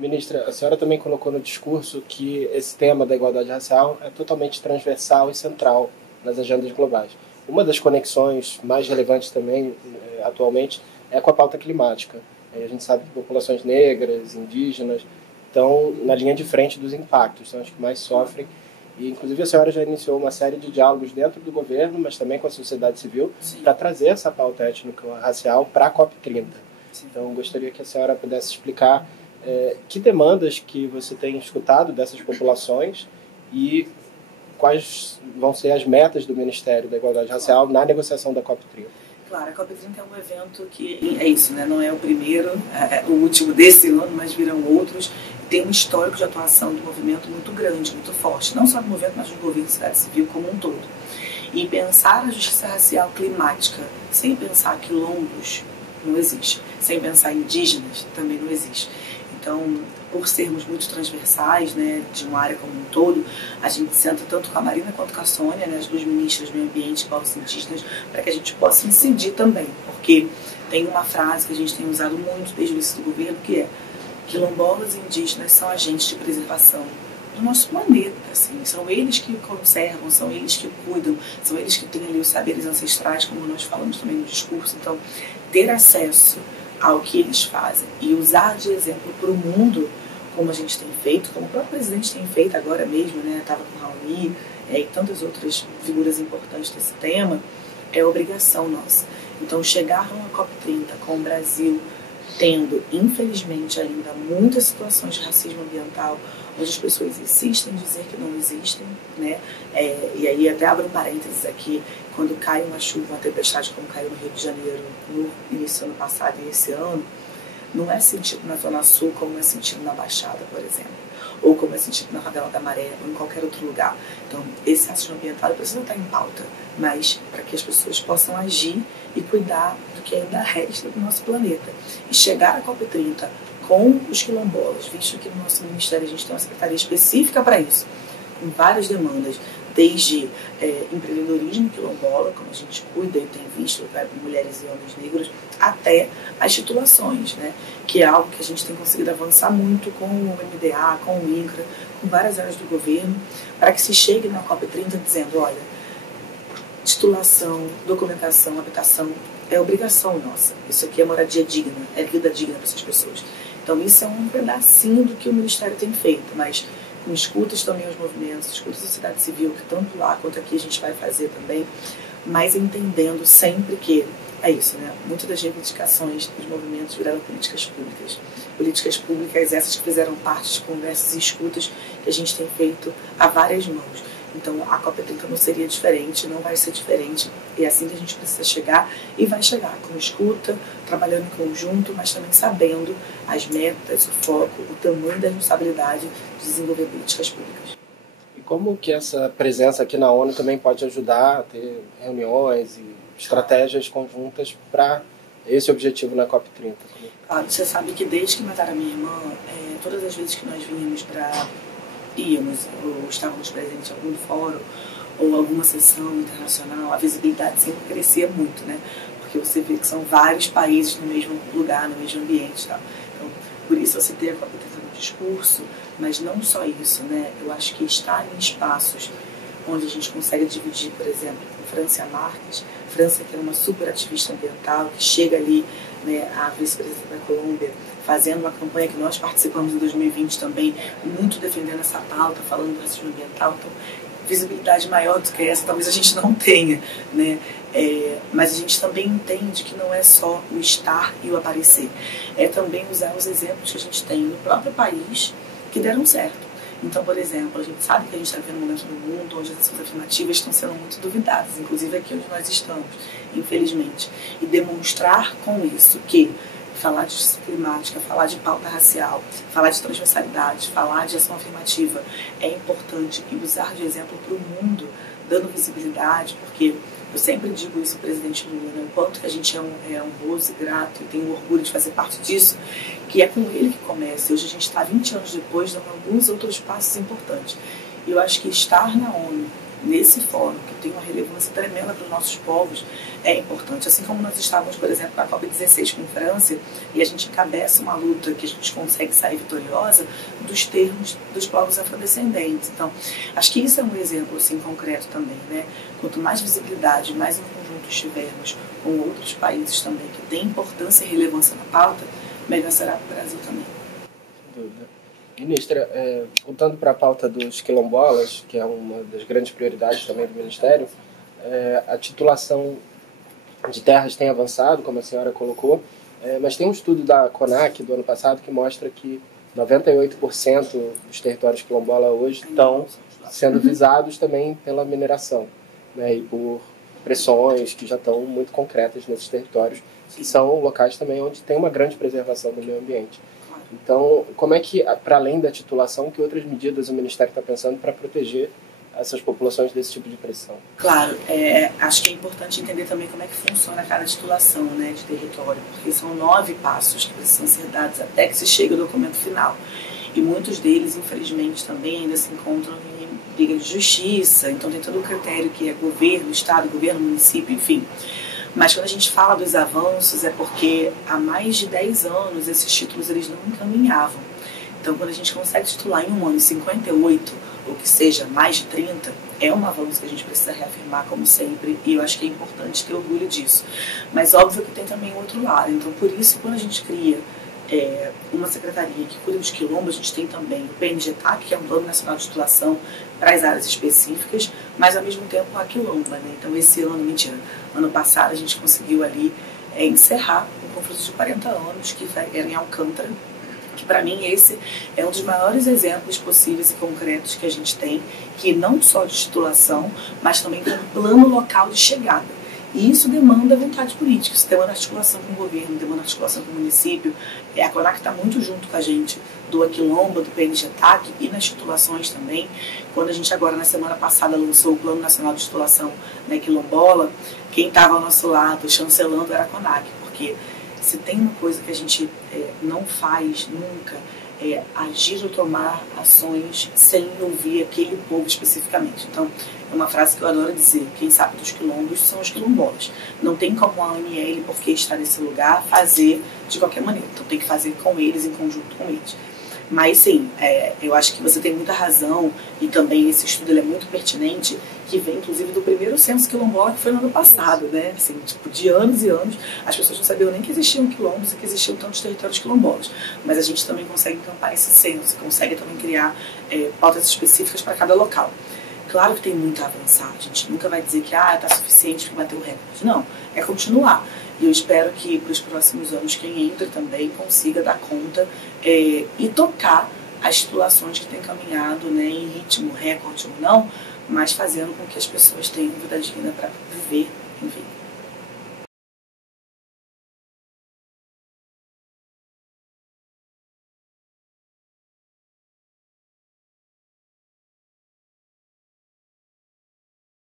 Ministra, a senhora também colocou no discurso que esse tema da igualdade racial é totalmente transversal e central nas agendas globais. Uma das conexões mais relevantes também, atualmente, é com a pauta climática. A gente sabe que populações negras, indígenas, estão na linha de frente dos impactos, são as que mais sofrem. E, inclusive, a senhora já iniciou uma série de diálogos dentro do governo, mas também com a sociedade civil, para trazer essa pauta étnico-racial para a COP30. Então, gostaria que a senhora pudesse explicar que demandas que você tem escutado dessas populações e quais vão ser as metas do Ministério da Igualdade Racial na negociação da COP30. Claro, a COP30 é um evento que é isso, né? Não é o primeiro, o último desse ano, mas virão outros. Tem um histórico de atuação do movimento muito grande, muito forte, não só do movimento, mas do governo da sociedade civil como um todo. E pensar a justiça racial climática sem pensar quilombos não existe, sem pensar indígenas também não existe. Então, por sermos muito transversais, né, de uma área como um todo, a gente senta tanto com a Marina quanto com a Sônia, né, as duas ministras do meio ambiente e povos indígenas, para que a gente possa incidir também, porque tem uma frase que a gente tem usado muito desde o início do governo, que é: quilombolas e indígenas são agentes de preservação do nosso planeta, assim, são eles que conservam, são eles que cuidam, são eles que têm ali os saberes ancestrais, como nós falamos também no discurso. Então, ter acesso ao que eles fazem e usar de exemplo para o mundo, como a gente tem feito, como o próprio presidente tem feito agora mesmo, né? Estava com o Raoni e tantas outras figuras importantes desse tema, é obrigação nossa. Então, chegar numa COP30 com o Brasil tendo, infelizmente, ainda muitas situações de racismo ambiental, onde as pessoas insistem em dizer que não existem, né? E aí até abro um parênteses aqui: quando cai uma chuva, uma tempestade como caiu no Rio de Janeiro no início do ano passado e esse ano, não é sentido na Zona Sul como é sentido na Baixada, por exemplo, ou como é sentido na Favela da Maré, ou em qualquer outro lugar. Então, esse racismo ambiental precisa estar em pauta, mas para que as pessoas possam agir e cuidar do que ainda resta do nosso planeta. E chegar à COP30 com os quilombolas, visto que no nosso ministério a gente tem uma secretaria específica para isso, com várias demandas, desde empreendedorismo quilombola, como a gente cuida e tem visto mulheres e homens negros, até as titulações, né? Que é algo que a gente tem conseguido avançar muito com o MDA, com o INCRA, com várias áreas do governo, para que se chegue na COP30 dizendo: olha, titulação, documentação, habitação é obrigação nossa. Isso aqui é moradia digna, é vida digna para essas pessoas. Então isso é um pedacinho do que o Ministério tem feito, mas com escutas também aos movimentos, escutas da sociedade civil, que tanto lá quanto aqui a gente vai fazer também, mas entendendo sempre que é isso, né? Muitas das reivindicações dos movimentos viraram políticas públicas. Políticas públicas essas que fizeram parte de conversas e escutas que a gente tem feito a várias mãos. Então a COP30 não seria diferente, não vai ser diferente. É assim que a gente precisa chegar, e vai chegar com escuta, trabalhando em conjunto, mas também sabendo as metas, o foco, o tamanho da responsabilidade de desenvolver políticas públicas. E como que essa presença aqui na ONU também pode ajudar a ter reuniões e estratégias conjuntas para esse objetivo na COP30? Claro, você sabe que desde que mataram a minha irmã, todas as vezes que nós íamos ou estávamos presentes em algum fórum ou alguma sessão internacional, a visibilidade sempre crescia muito, né? Porque você vê que são vários países no mesmo lugar, no mesmo ambiente, tá? Então, por isso você ter a COP30 no discurso, mas não só isso, né? Eu acho que estar em espaços onde a gente consegue dividir, por exemplo, com Francia Marques, França, que é uma super ativista ambiental, que chega ali, né, a vice-presidenta da Colômbia, fazendo uma campanha que nós participamos em 2020 também, muito defendendo essa pauta, falando do racismo ambiental. Então, visibilidade maior do que essa talvez a gente não tenha, né? Mas a gente também entende que não é só o estar e o aparecer, é também usar os exemplos que a gente tem no próprio país que deram certo. Então, por exemplo, a gente sabe que a gente está vivendo um momento no mundo onde as ações afirmativas estão sendo muito duvidadas, inclusive aqui onde nós estamos, infelizmente. E demonstrar com isso que falar de justiça climática, falar de pauta racial, falar de transversalidade, falar de ação afirmativa é importante, e usar de exemplo para o mundo, dando visibilidade, porque eu sempre digo isso ao presidente Lula, né? O quanto que a gente é honroso e grato e tem o orgulho de fazer parte disso, que é com ele que começa. Hoje a gente está 20 anos depois, dando alguns outros passos importantes. E eu acho que estar na ONU nesse fórum, que tem uma relevância tremenda para os nossos povos, é importante. Assim como nós estávamos, por exemplo, na COP16 com França, e a gente encabeça uma luta que a gente consegue sair vitoriosa dos termos dos povos afrodescendentes. Então, acho que isso é um exemplo assim, concreto também, né? Quanto mais visibilidade, mais em conjunto estivermos com outros países também que têm importância e relevância na pauta, melhor será para o Brasil também. Sem dúvida. Ministra, voltando para a pauta dos quilombolas, que é uma das grandes prioridades também do Ministério, a titulação de terras tem avançado, como a senhora colocou, mas tem um estudo da CONAC do ano passado que mostra que 98% dos territórios quilombola hoje estão sendo visados também pela mineração, né, e por pressões que já estão muito concretas nesses territórios, que são locais também onde tem uma grande preservação do meio ambiente. Então, como é que, para além da titulação, que outras medidas o Ministério está pensando para proteger essas populações desse tipo de pressão? Claro, acho que é importante entender também como é que funciona cada titulação, né, de território, porque são 9 passos que precisam ser dados até que se chegue ao documento final. E muitos deles, infelizmente, também ainda se encontram em briga de justiça, então tem todo o critério que é governo, estado, governo, município, enfim. Mas quando a gente fala dos avanços é porque há mais de 10 anos esses títulos eles não encaminhavam. Então quando a gente consegue titular em um ano 58, ou que seja mais de 30, é um avanço que a gente precisa reafirmar como sempre, e eu acho que é importante ter orgulho disso. Mas óbvio que tem também outro lado, então por isso quando a gente cria uma secretaria que cuida dos quilombos, a gente tem também o PNGTAC, que é um Plano Nacional de Titulação para as áreas específicas, mas ao mesmo tempo a quilomba, né? Então ano passado a gente conseguiu ali encerrar um conflito de 40 anos que era em Alcântara, que para mim esse é um dos maiores exemplos possíveis e concretos que a gente tem, que não só de titulação, mas também com um plano local de chegada. E isso demanda vontade política, isso demanda articulação com o governo, demanda articulação com o município. A CONAC está muito junto com a gente do Aquilomba, do PNGTAC e nas titulações também. Quando a gente agora, na semana passada, lançou o Plano Nacional de Titulação na quilombola, quem estava ao nosso lado, chancelando, era a CONAC, porque se tem uma coisa que a gente não faz nunca, é agir ou tomar ações sem ouvir aquele povo especificamente. Então, é uma frase que eu adoro dizer: quem sabe dos quilombos são os quilombolas. Não tem como a ANL, porque está nesse lugar, fazer de qualquer maneira. Então tem que fazer com eles, em conjunto com eles. Mas sim, eu acho que você tem muita razão, e também esse estudo ele é muito pertinente, que vem inclusive do primeiro censo quilombola, que foi no ano passado, né? Assim, tipo, de anos e anos, as pessoas não sabiam nem que existiam quilombos e que existiam tantos territórios quilombolas. Mas a gente também consegue encampar esse censo, consegue também criar pautas específicas para cada local. Claro que tem muito a avançar, a gente nunca vai dizer que está suficiente para bater o recorde. Não, é continuar. E eu espero que para os próximos anos quem entra também consiga dar conta e tocar as titulações que têm caminhado, né, em ritmo recorde ou não, mas fazendo com que as pessoas tenham vida digna para viver, enfim.